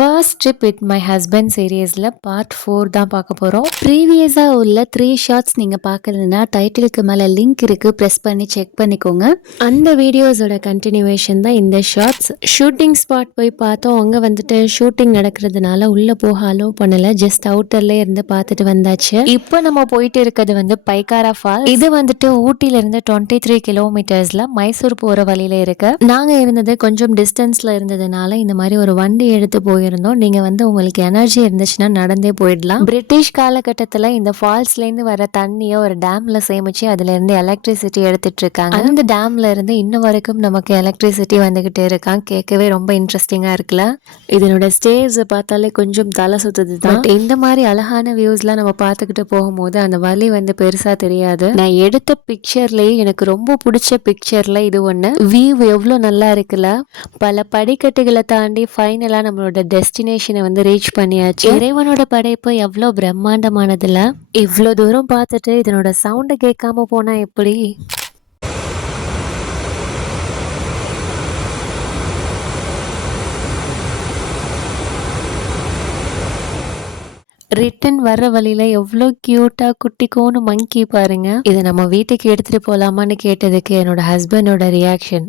First trip with my husband சீரியஸில் part 4 தான் பார்க்க போகிறோம். ப்ரீவியஸாக உள்ள 3 ஷார்ட்ஸ் நீங்கள் பார்க்கலன்னா டைட்டிலுக்கு மேலே லிங்க் இருக்குது, ப்ரெஸ் பண்ணி செக் பண்ணிக்கோங்க. அந்த வீடியோஸோட கண்டினியூவேஷன் தான் இந்த ஷார்ட்ஸ். ஷூட்டிங் ஸ்பாட் போய் பார்த்தோம். அங்கே வந்துட்டு ஷூட்டிங் நடக்கிறதுனால உள்ளே போக அலோவ் பண்ணலை, ஜஸ்ட் அவுட்டர்லேயே இருந்து பார்த்துட்டு வந்தாச்சு. இப்போ நம்ம போயிட்டு இருக்கிறது வந்து பைக்காரா ஃபால்ஸ். இது வந்துட்டு ஊட்டியிலேருந்து 23 கிலோமீட்டர்ஸில் மைசூர் போகிற வழியில் இருக்கு. நாங்கள் இருந்தது கொஞ்சம் டிஸ்டன்ஸில் இருந்ததுனால இந்த மாதிரி ஒரு வண்டி எடுத்து போயிருந்தோம். நீங்க வந்து உங்களுக்கு எனர்ஜி இருந்துச்சுன்னா நடந்தே போயிடலாம். பிரிட்டிஷ் காலகட்டத்தில் இந்த ஃபால்ஸ்ல இருந்து வர தண்ணியை ஒரு டேம்ல சேமிச்சு அதுல இருந்து எலக்ட்ரிசிட்டி எடுத்துட்டு இருக்காங்க. அந்த டேம்ல இருந்து இன்ன வரைக்கும் நமக்கு எலக்ட்ரிசிட்டி வந்துகிட்டே இருக்காங்க. கேட்கவே ரொம்ப இன்ட்ரெஸ்டிங்கா இருக்குல்ல. இதனோட ஸ்டேஜ் பார்த்தாலே கொஞ்சம் தலை சுத்துது தான். இந்த மாதிரி அழகான வியூஸ்லாம் நம்ம பார்த்துக்கிட்டு போகும்போது அந்த வழி வந்து பெருசா தெரியாது. நான் எடுத்த பிக்சர்லயே எனக்கு ரொம்ப பிடிச்ச பிக்சர்ல இது ஒண்ணு. வியூ எவ்வளவு நல்லா இருக்குல்ல. பல படிக்கட்டுகளை தாண்டி ஃபைனலா நம்மளோட டெஸ்டினேஷனை வந்து ரீச் பண்ணியாச்சு. இறைவனோட படைப்பு எவ்வளோ பிரம்மாண்டமானதுல. இவ்வளோ தூரம் பார்த்துட்டு இதனோட சவுண்டை கேட்காம போனா எப்படி? ரிட்டன் வர்ற வழியில எவ்வளோ கியூட்டா குட்டிக்கோன்னு மங்கி பாருங்க. இதை நம்ம வீட்டுக்கு எடுத்துட்டு போலாமான்னு கேட்டதுக்கு என்னோட ஹஸ்பண்டோட ரியாக்ஷன்,